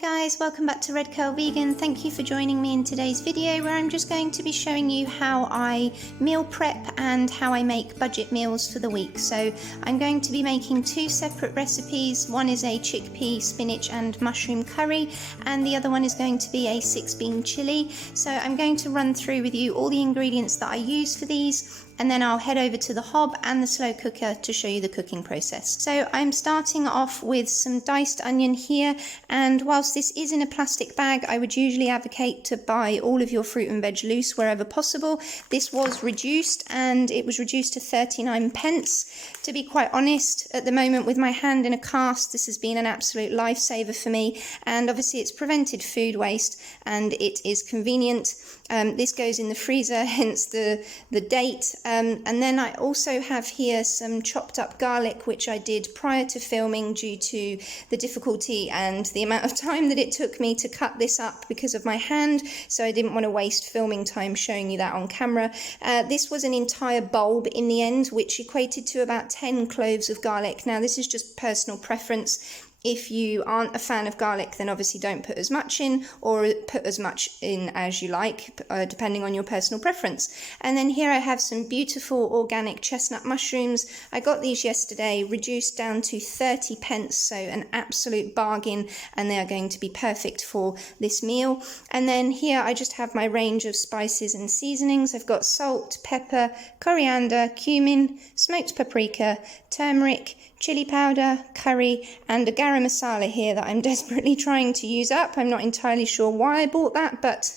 Hi guys, welcome back to Red Curl Vegan. Thank you for joining me in today's video where I'm just going to be showing you how I meal prep and how I make budget meals for the week. So I'm going to be making two separate recipes. One is a chickpea, spinach and mushroom curry, and the other one is going to be a 6-bean chili. So I'm going to run through with you all the ingredients that I use for these, and then I'll head over to the hob and the slow cooker to show you the cooking process. So I'm starting off with some diced onion here, and whilst this is in a plastic bag, I would usually advocate to buy all of your fruit and veg loose wherever possible. This was reduced, and it was reduced to 39 pence. To be quite honest, at the moment with my hand in a cast, this has been an absolute lifesaver for me, and obviously it's prevented food waste and it is convenient. This goes in the freezer, hence the date. And then I also have here some chopped up garlic, which I did prior to filming due to the difficulty and the amount of time that it took me to cut this up because of my hand. So I didn't want to waste filming time showing you that on camera. This was an entire bulb in the end, which equated to about 10 cloves of garlic. Now this is just personal preference. If you aren't a fan of garlic, then obviously don't put as much in, or put as much in as you like, depending on your personal preference. And then here I have some beautiful organic chestnut mushrooms. I got these yesterday, reduced down to 30 pence, so an absolute bargain, and they are going to be perfect for this meal. And then here I just have my range of spices and seasonings. I've got salt, pepper, coriander, cumin, smoked paprika, turmeric, chili powder, curry, and a garam masala here that I'm desperately trying to use up. I'm not entirely sure why I bought that, but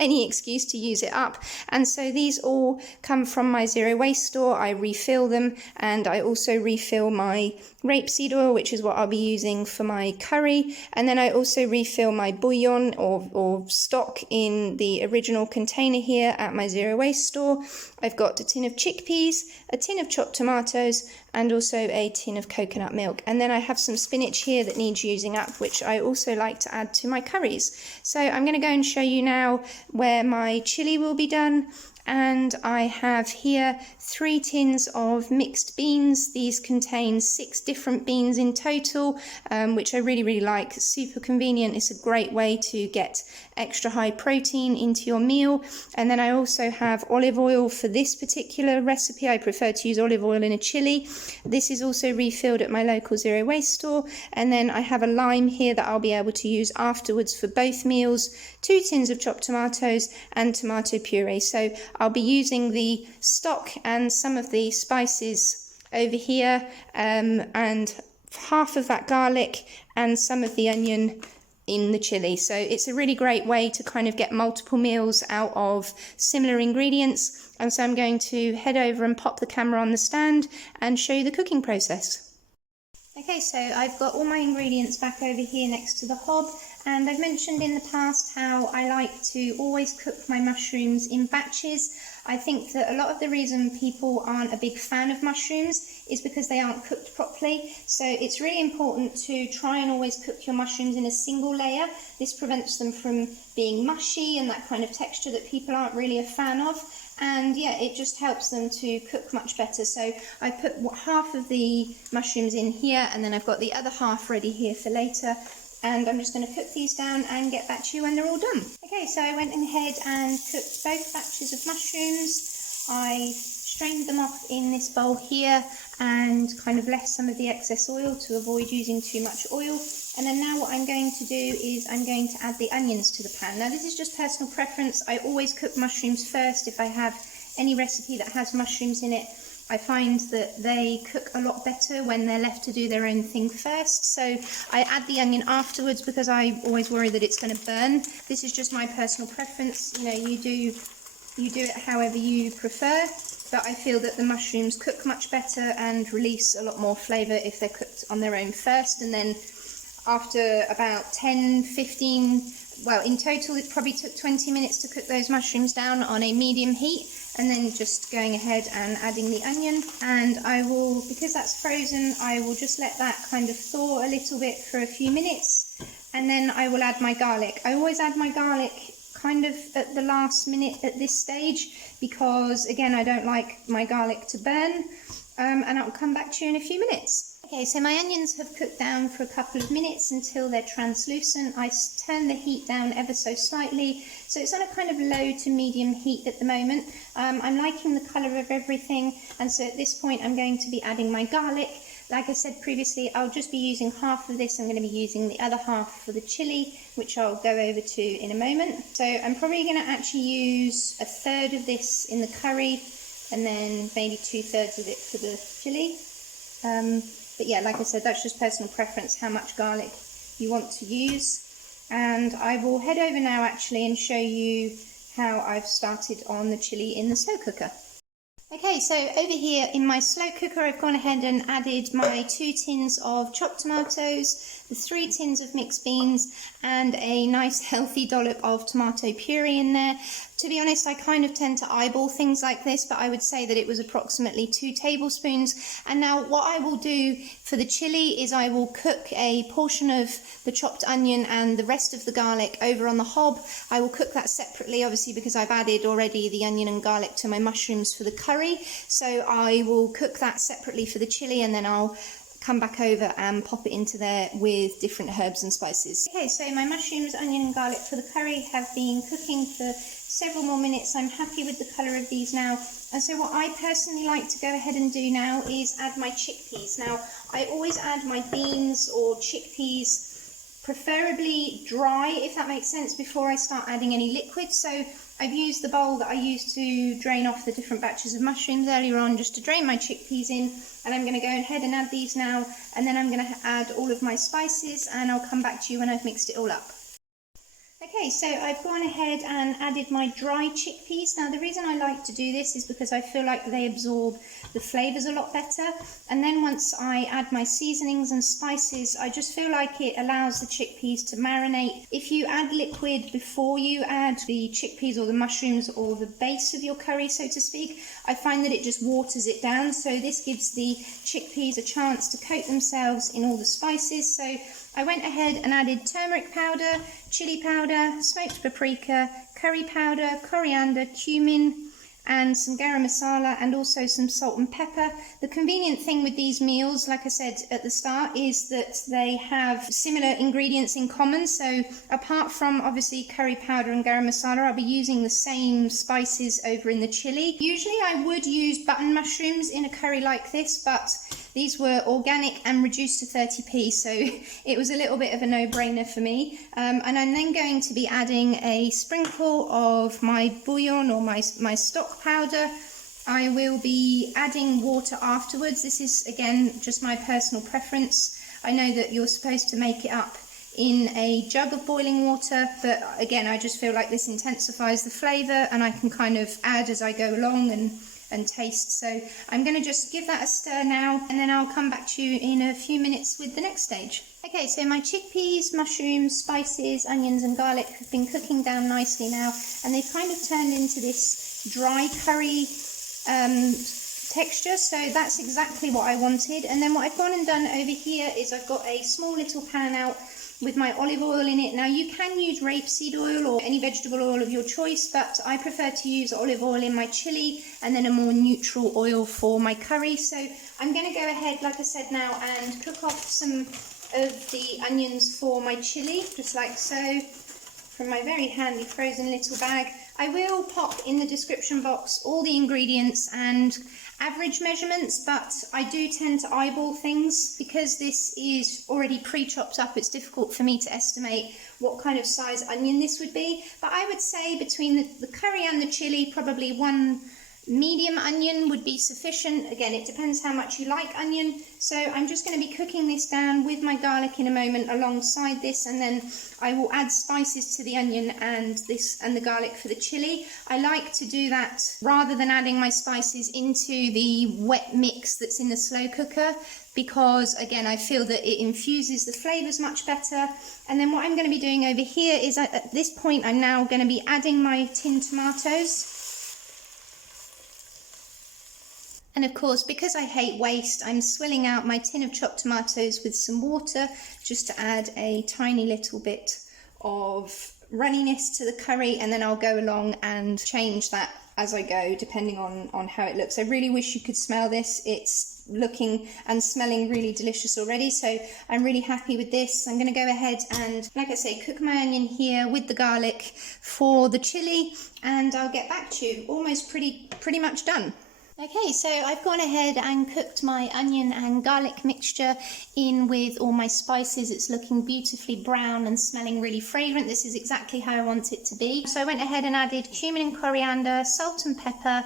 any excuse to use it up. And so these all come from my zero waste store. I refill them, and I also refill my rapeseed oil, which is what I'll be using for my curry. And then I also refill my bouillon or stock in the original container here at my zero waste store. I've got a tin of chickpeas, a tin of chopped tomatoes, and also a tin of coconut milk. And then I have some spinach here that needs using up, which I also like to add to my curries. So I'm going to go and show you now where my chili will be done. And I have here 3 tins of mixed beans. These contain 6 different beans in total, which I really like. Super convenient. It's a great way to get extra high protein into your meal. And then I also have olive oil for this particular recipe. I prefer to use olive oil in a chili. This is also refilled at my local zero waste store. And then I have a lime here that I'll be able to use afterwards for both meals, 2 tins of chopped tomatoes and tomato puree. So I'll be using the stock and some of the spices over here, and half of that garlic and some of the onion in the chili. So it's a really great way to kind of get multiple meals out of similar ingredients. And so I'm going to head over and pop the camera on the stand and show you the cooking process. Okay, so I've got all my ingredients back over here next to the hob, and I've mentioned in the past how I like to always cook my mushrooms in batches. I think that a lot of the reason people aren't a big fan of mushrooms is because they aren't cooked properly. So it's really important to try and always cook your mushrooms in a single layer. This prevents them from being mushy and that kind of texture that people aren't really a fan of. And yeah, it just helps them to cook much better. So I put half of the mushrooms in here, and then I've got the other half ready here for later. And I'm just going to cook these down and get back to you when they're all done. Okay, so I went ahead and cooked both batches of mushrooms. I strained them off in this bowl here and kind of left some of the excess oil to avoid using too much oil. And then now what I'm going to do is I'm going to add the onions to the pan. Now this is just personal preference. I always cook mushrooms first if I have any recipe that has mushrooms in it. I find that they cook a lot better when they're left to do their own thing first. So I add the onion afterwards because I always worry that it's going to burn. This is just my personal preference. You know, you do it however you prefer. But I feel that the mushrooms cook much better and release a lot more flavour if they're cooked on their own first. And then after about 10, 15, well, in total it probably took 20 minutes to cook those mushrooms down on a medium heat, and then just going ahead and adding the onion. And I will, because that's frozen, I will just let that kind of thaw a little bit for a few minutes, and then I will add my garlic. I always add my garlic kind of at the last minute at this stage because, again, I don't like my garlic to burn. And I'll come back to you in a few minutes. Okay, so my onions have cooked down for a couple of minutes until they're translucent. I turn the heat down ever so slightly, so it's on a kind of low to medium heat at the moment. I'm liking the colour of everything, and so at this point I'm going to be adding my garlic. Like I said previously, I'll just be using half of this. I'm going to be using the other half for the chilli, which I'll go over to in a moment. So I'm probably going to actually use a third of this in the curry, and then maybe 2/3 of it for the chilli. But yeah, like I said, that's just personal preference, how much garlic you want to use. And I will head over now actually and show you how I've started on the chilli in the slow cooker. Okay, so over here in my slow cooker, I've gone ahead and added my 2 tins of chopped tomatoes, the 3 tins of mixed beans, and a nice healthy dollop of tomato puree in there. To be honest, I kind of tend to eyeball things like this, but I would say that it was approximately 2 tablespoons. And now what I will do for the chilli is I will cook a portion of the chopped onion and the rest of the garlic over on the hob. I will cook that separately, obviously, because I've added already the onion and garlic to my mushrooms for the curry. So I will cook that separately for the chilli, and then I'll come back over and pop it into there with different herbs and spices. Okay, so my mushrooms, onion and garlic for the curry have been cooking for several more minutes. I'm happy with the colour of these now. And so what I personally like to go ahead and do now is add my chickpeas. Now, I always add my beans or chickpeas, preferably dry, if that makes sense, before I start adding any liquid. So I've used the bowl that I used to drain off the different batches of mushrooms earlier on just to drain my chickpeas in, and I'm going to go ahead and add these now, and then I'm going to add all of my spices, and I'll come back to you when I've mixed it all up. Okay, so I've gone ahead and added my dry chickpeas. Now the reason I like to do this is because I feel like they absorb the flavours a lot better, and then once I add my seasonings and spices, I just feel like it allows the chickpeas to marinate. If you add liquid before you add the chickpeas or the mushrooms or the base of your curry, so to speak, I find that it just waters it down. So this gives the chickpeas a chance to coat themselves in all the spices. So I went ahead and added turmeric powder, chili powder, smoked paprika, curry powder, coriander, cumin, and some garam masala, and also some salt and pepper. The convenient thing with these meals, like I said at the start, is that they have similar ingredients in common. So apart from obviously curry powder and garam masala, I'll be using the same spices over in the chili. Usually I would use button mushrooms in a curry like this, but these were organic and reduced to 30p, so it was a little bit of a no-brainer for me. And I'm then going to be adding a sprinkle of my bouillon or my stock powder. I will be adding water afterwards. This is, again, just my personal preference. I know that you're supposed to make it up in a jug of boiling water, but again, I just feel like this intensifies the flavour, and I can kind of add as I go along and taste. So I'm going to just give that a stir now, and then I'll come back to you in a few minutes with the next stage. Okay, so my chickpeas, mushrooms, spices, onions and garlic have been cooking down nicely now, and they've kind of turned into this dry curry texture, so that's exactly what I wanted. And then what I've gone and done over here is I've got a small little pan out with my olive oil in it. Now you can use rapeseed oil or any vegetable oil of your choice, but I prefer to use olive oil in my chili and then a more neutral oil for my curry. So I'm going to go ahead, like I said now, and cook off some of the onions for my chili, just like so, from my very handy frozen little bag. I will pop in the description box all the ingredients and average measurements, but I do tend to eyeball things because this is already pre-chopped up. It's difficult for me to estimate what kind of size onion this would be, but I would say between the curry and the chili, probably 1 medium onion would be sufficient. Again, it depends how much you like onion. So I'm just going to be cooking this down with my garlic in a moment alongside this, and then I will add spices to the onion and the garlic for the chili. I like to do that rather than adding my spices into the wet mix that's in the slow cooker, because again, I feel that it infuses the flavours much better. And then what I'm going to be doing over here is at this point I'm now going to be adding my tin tomatoes. And of course, because I hate waste, I'm swilling out my tin of chopped tomatoes with some water just to add a tiny little bit of runniness to the curry, and then I'll go along and change that as I go, depending on how it looks. I really wish you could smell this. It's looking and smelling really delicious already, so I'm really happy with this. I'm going to go ahead and, like I say, cook my onion here with the garlic for the chili, and I'll get back to you. Almost pretty much done. Okay, so I've gone ahead and cooked my onion and garlic mixture in with all my spices. It's looking beautifully brown and smelling really fragrant. This is exactly how I want it to be. So I went ahead and added cumin and coriander, salt and pepper,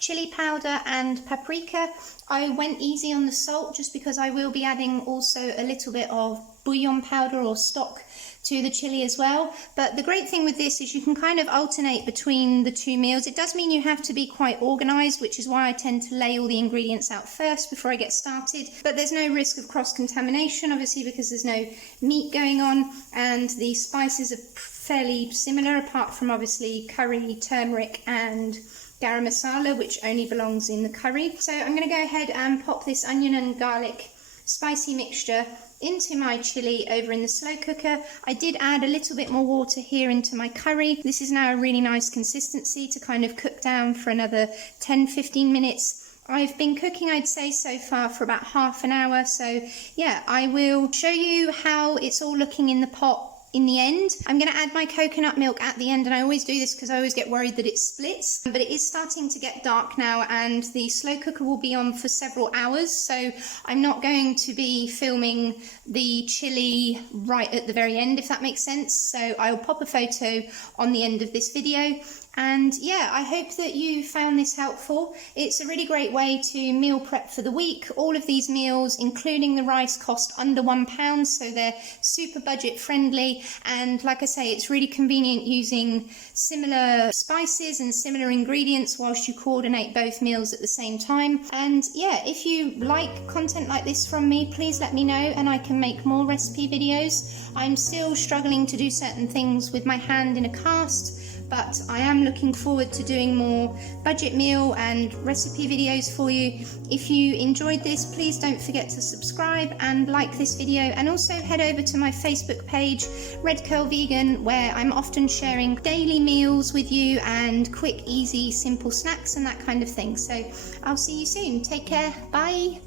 chili powder and paprika. I went easy on the salt just because I will be adding also a little bit of bouillon powder or stock to the chili as well. But the great thing with this is you can kind of alternate between the two meals. It does mean you have to be quite organized, which is why I tend to lay all the ingredients out first before I get started. But there's no risk of cross-contamination, obviously, because there's no meat going on, and the spices are fairly similar, apart from obviously curry, turmeric and garam masala, which only belongs in the curry. So I'm going to go ahead and pop this onion and garlic spicy mixture into my chili over in the slow cooker. I did add a little bit more water here into my curry. This is now a really nice consistency to kind of cook down for another 10-15 minutes. I've been cooking, I'd say, so far for about half an hour. So yeah, I will show you how it's all looking in the pot in the end. I'm going to add my coconut milk at the end, and I always do this because I always get worried that it splits, but it is starting to get dark now, and the slow cooker will be on for several hours, so I'm not going to be filming the chili right at the very end, if that makes sense. So I'll pop a photo on the end of this video. And yeah, I hope that you found this helpful. It's a really great way to meal prep for the week. All of these meals, including the rice, cost under £1, so they're super budget friendly. And like I say, it's really convenient using similar spices and similar ingredients whilst you coordinate both meals at the same time. And yeah, if you like content like this from me, please let me know and I can make more recipe videos. I'm still struggling to do certain things with my hand in a cast, but I am looking forward to doing more budget meal and recipe videos for you. If you enjoyed this, please don't forget to subscribe and like this video, and also head over to my Facebook page, Red Curl Vegan, where I'm often sharing daily meals with you and quick, easy, simple snacks and that kind of thing. So I'll see you soon. Take care. Bye.